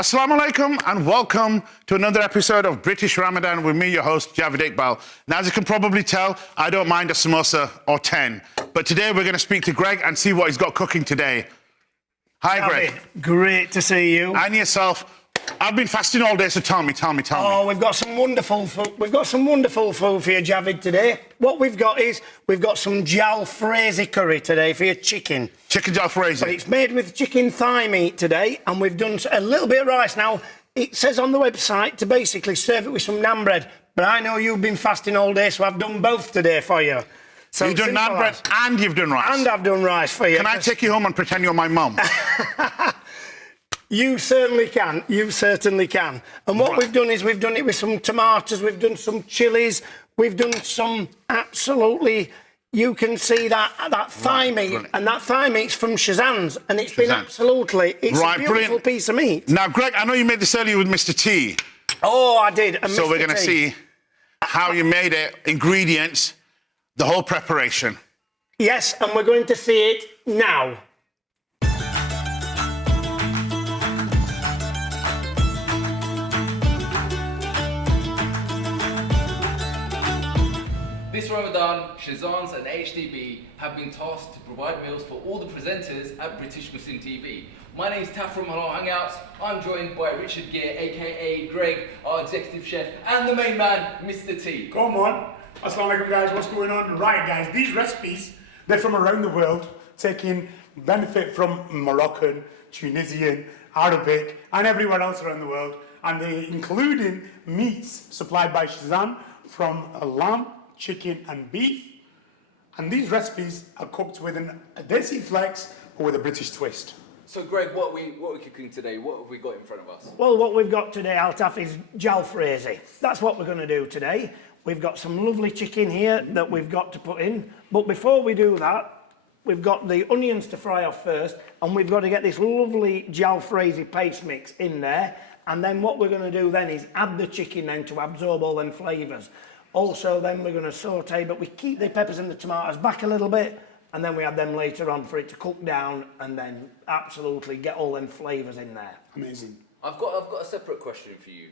Assalamu alaikum and welcome to another episode of British Ramadan with me, your host, Javed Iqbal. Now, as you can probably tell, I don't mind a samosa or 10. But today we're going to speak to Greg and see what he's got cooking today. Hi, Greg. Great to see you. And yourself. I've been fasting all day, so tell me. Oh, we've got some wonderful food. We've got some wonderful food for you, Javed, today. What we've got some Jalfrezi curry today for your chicken. Chicken Jalfrezi. But it's made with chicken thigh meat today, and we've done a little bit of rice. Now, it says on the website to basically serve it with some naan bread, but I know you've been fasting all day, so I've done both today for you. So you've done naan bread and you've done rice? And I've done rice for you. Can I take you home and pretend you're my mum? You certainly can. You certainly can. And what we've done is we've done it with some tomatoes, we've done some chilies, we've done some absolutely, you can see that thigh meat, brilliant. And that thigh meat's from Shazans, and it's been absolutely, it's a beautiful piece of meat. Now, Greg, I know you made this earlier with Mr. T. Oh, I did. And so we're going to see how you made it, ingredients, the whole preparation. Yes, and we're going to see it now. This Ramadan, Shazans and AHDB have been tasked to provide meals for all the presenters at British Muslim TV. My name is Taf from Halal Hangouts. I'm joined by Richard Gere, aka Greg, our executive chef, and the main man, Mr. T. Come on. Assalamu alaikum, guys. What's going on? Right, guys, these recipes, they're from around the world, taking benefit from Moroccan, Tunisian, Arabic, and everywhere else around the world. And they're including meats supplied by Shazan from lamb, chicken and beef, and these recipes are cooked with a desi flex or with a British twist. So Greg, what are we cooking today? What have we got in front of us? Well, what we've got today, Altaf, is Jalfrezi. That's what we're going to do today. We've got some lovely chicken here that we've got to put in, but before we do that, we've got the onions to fry off first, and we've got to get this lovely Jalfrezi paste mix in there, and then what we're going to do then is add the chicken then to absorb all them flavours. Also, then we're going to saute, but we keep the peppers and the tomatoes back a little bit, and then we add them later on for it to cook down, and then absolutely get all them flavours in there. Amazing. I've got a separate question for you,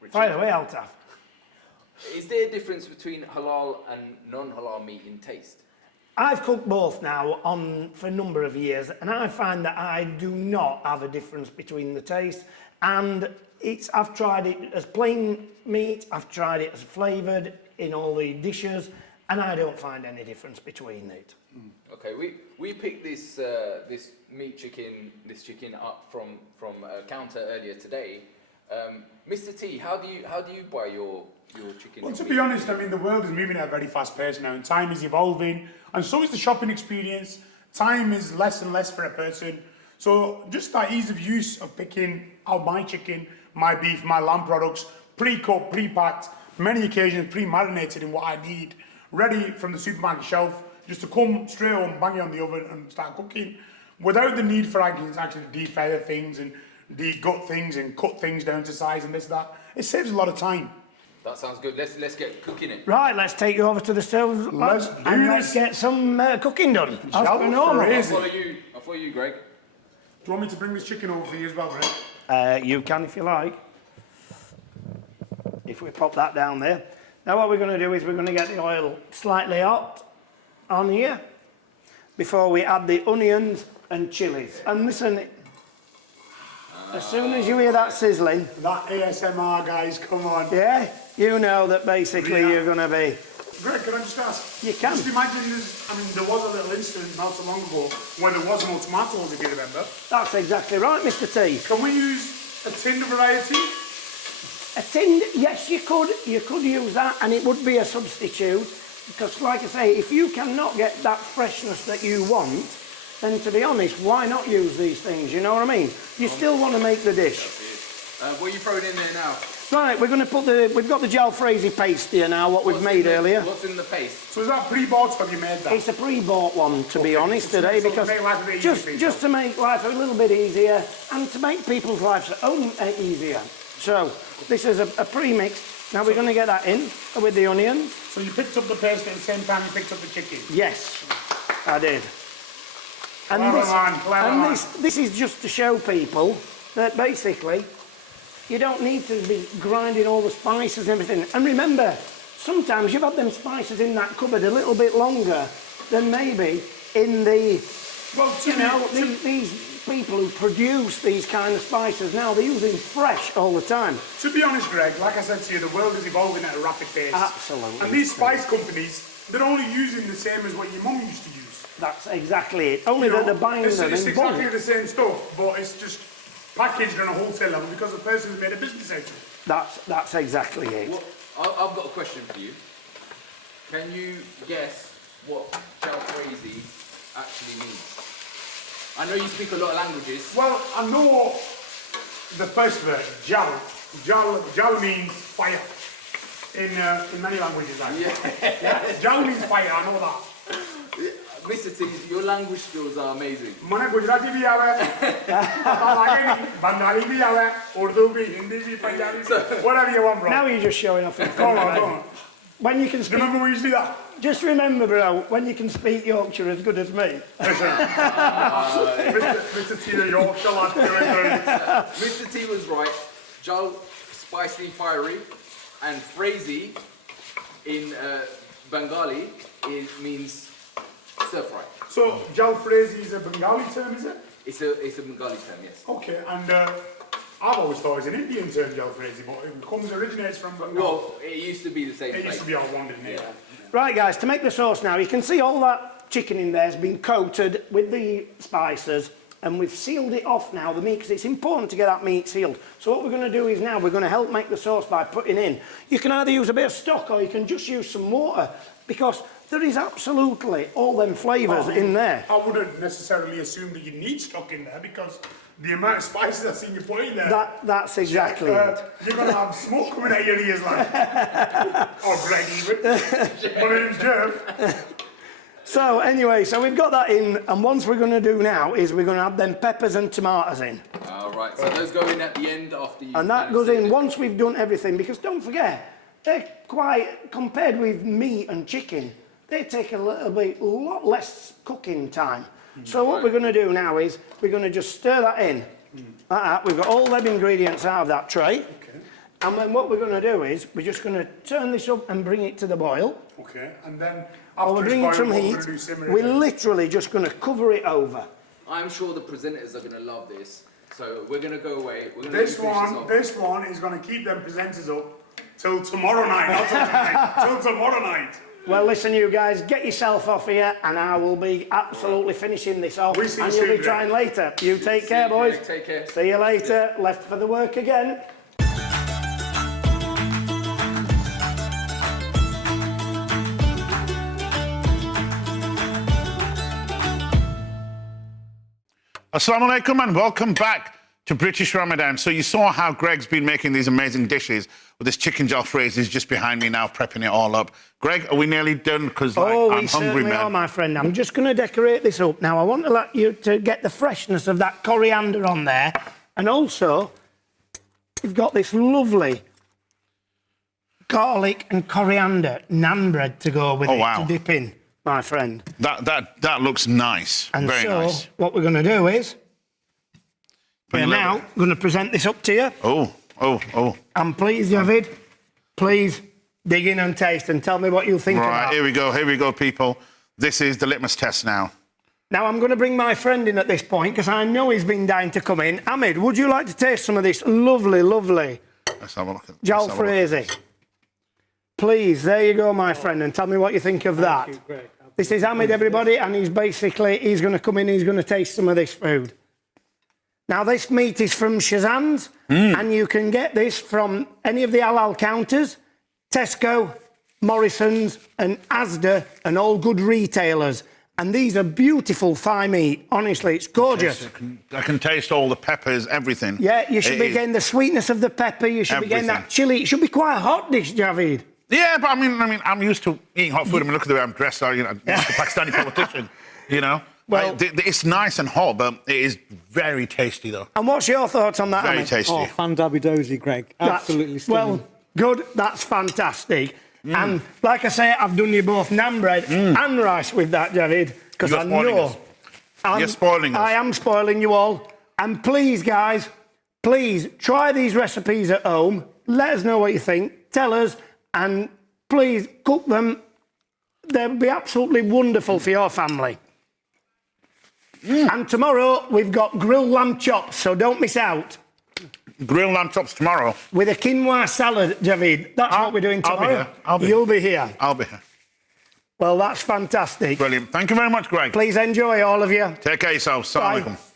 Richard. Fire away, Altaf. Is there a difference between halal and non-halal meat in taste? I've cooked both now for a number of years, and I find that I do not have a difference between the taste, and I've tried it as plain meat, I've tried it as flavoured in all the dishes, and I don't find any difference between it. Okay, we picked this chicken up from a counter earlier today. Mr. T, how do you buy your chicken? Well, to be honest, I mean, the world is moving at a very fast pace now, and time is evolving, and so is the shopping experience. Time is less and less for a person. So just that ease of use of picking out my chicken, my beef, my lamb products, pre-cooked, pre-packed, many occasions pre-marinated in what I need, ready from the supermarket shelf, just to come straight home, bang it on the oven and start cooking, without the need for actually de-feather things and de-gut things and cut things down to size and this, that. It saves a lot of time. That sounds good. Let's get cooking it. Right, let's take you over to the stove let's get some cooking done. I'll follow you, Greg. Do you want me to bring this chicken over for you as well, Greg? You can if you like. If we pop that down there. Now what we're going to do is we're going to get the oil slightly hot on here before we add the onions and chilies. And listen, as soon as you hear that sizzling... That ASMR, guys, come on. Yeah, you know that basically you're going to be... Greg, can I just ask? You can. Just imagine there was a little incident not so long ago when there was no tomatoes, if you remember. That's exactly right, Mr. T. Can we use a tinned variety? A tinned, yes, you could use that, and it would be a substitute, because like I say, if you cannot get that freshness that you want, then to be honest, why not use these things, you know what I mean? You still want to make the dish. What are you throwing in there now? Right, we're going to we've got the Jalfrezi paste here now, what we've made earlier. What's in the paste? So is that pre-bought or have you made that? It's a pre-bought one, to be honest, today, because just to make life a little bit easier and to make people's lives at home easier. So, this is a pre-mix. Now we're going to get that in with the onions. So you picked up the paste at the same time you picked up the chicken? Yes, I did. And this is just to show people that basically you don't need to be grinding all the spices and everything. And remember, sometimes you've had them spices in that cupboard a little bit longer than maybe in the, these people who produce these kind of spices now, they're using fresh all the time. To be honest, Greg, like I said to you, the world is evolving at a rapid pace. Absolutely. And these spice companies, they're only using the same as what your mum used to use. That's exactly it. Only that they're buying them in It's bulk. exactly the same stuff, but it's just packaged on a wholesale level because the person's made a business out of it. That's exactly it. Well, I've got a question for you. Can you guess what Jalfrezi actually means? I know you speak a lot of languages. Well, I know the first word, Jal. Jal means fire in many languages. Yeah. Jal means fire, I know that. Mr. T, your language skills are amazing. मैंने गुजराती भी आवा है, पता लगे नहीं, बंगाली भी आवा है, उर्दू भी, हिंदी भी, पंजाबी भी, whatever you want, bro. Now you're just showing off. Go on. When you can speak, Remember we used to do that? just remember, bro, when you can speak Yorkshire as good as me. Mr. T, the Yorkshire lad, Mr. T was right. Jal, spicy, fiery, and Frezi in Bengali means stir fry. So, Jalfrezi is a Bengali term, is it? It's a Bengali term, yes. Okay, and I've always thought it was an Indian term, Jalfrezi, but it originates from Bengal. Well, it used to be the same It place. used to be all one, didn't it? Right, guys, to make the sauce now, you can see all that chicken in there has been coated with the spices, and we've sealed it off now, the meat, because it's important to get that meat sealed. So what we're going to do is now we're going to help make the sauce by putting in. You can either use a bit of stock or you can just use some water, because there is absolutely all them flavours in there. I wouldn't necessarily assume that you need stock in there because the amount of spices I've seen you put in there. That's exactly it. You're going to have smoke coming out your ears, like. Or Greg, even. My name's Jeff. So anyway, so we've got that in, and once we're going to do now is we're going to add them peppers and tomatoes in. All right, so those go in at the end after you... And that goes in once we've done everything, because don't forget, they're quite, compared with meat and chicken, they take a lot less cooking time. So what we're going to do now is we're going to just stir that in. Like that. We've got all them ingredients out of that tray. Okay. And then what we're going to do is we're just going to turn this up and bring it to the boil. Okay, and then While we're after bringing it's some boiled, heat, we're literally just going to cover it over. I'm sure the presenters are going to love this. So we're going to go away. We're going This one is going to keep them presenters up till tomorrow night, not till tonight, till tomorrow night. Well, listen, you guys, get yourself off here, and I will be absolutely finishing this off. We'll see you and soon, you'll be Greg. trying later. You take care, boys. Greg, take care. See you later. Left for the work again. Assalamu alaikum and welcome back to British Ramadan. So you saw how Greg's been making these amazing dishes with this chicken jalfrezi. He's just behind me now, prepping it all up. Greg, are we nearly done? Because I'm we hungry, certainly man. are, my friend. I'm just going to decorate this up. Now, I want to let you to get the freshness of that coriander on there. And also, we've got this lovely garlic and coriander naan bread to go with wow. to dip in, my friend. That looks nice. And very so, nice. what we're going to do is, Bring we're a little now going to present this up to you. Oh. And please, Javid, please dig in and taste and tell me what you think Right, about. here we go, people. This is the litmus test now. Now, I'm going to bring my friend in at this point because I know he's been dying to come in. Ahmed, would you like to taste some of this lovely Let's have a look. Jalfrezi? Please, there you go, my friend, and tell me what you think of that. Thank you, Greg. This is Ahmed, everybody, and he's going to come in, he's going to taste some of this food. Now, this meat is from Shazans, and you can get this from any of the halal counters, Tesco, Morrison's, and Asda, and all good retailers. And these are beautiful thigh meat. Honestly, it's gorgeous. I can taste all the peppers, everything. Yeah, you should be getting the sweetness of the pepper. You should be getting that chili. It should be quite a hot dish, Javid. Yeah, but I mean, I'm used to eating hot food. I mean, look at the way I'm dressed. You know, I'm a Pakistani politician. You know. Well, it's nice and hot, but it is very tasty, though. And what's your thoughts on that, Very Ahmed? tasty. Oh, fan-dabby dozy, Greg. Absolutely stunning. Well, good. That's fantastic. And like I say, I've done you both naan bread and rice with that, Javid, because I know You're spoiling us. I am spoiling you all. And please, guys, please try these recipes at home. Let us know what you think. Tell us, and please cook them. They'll be absolutely wonderful for your family. And tomorrow we've got grilled lamb chops, so don't miss out. Grilled lamb chops tomorrow. With a quinoa salad, Javid. That's what we're doing tomorrow. I'll be here. You'll be here. I'll be here. Well, that's fantastic. Brilliant. Thank you very much, Greg. Please enjoy, all of you. Take care of yourselves. Bye. Assalamu alaikum.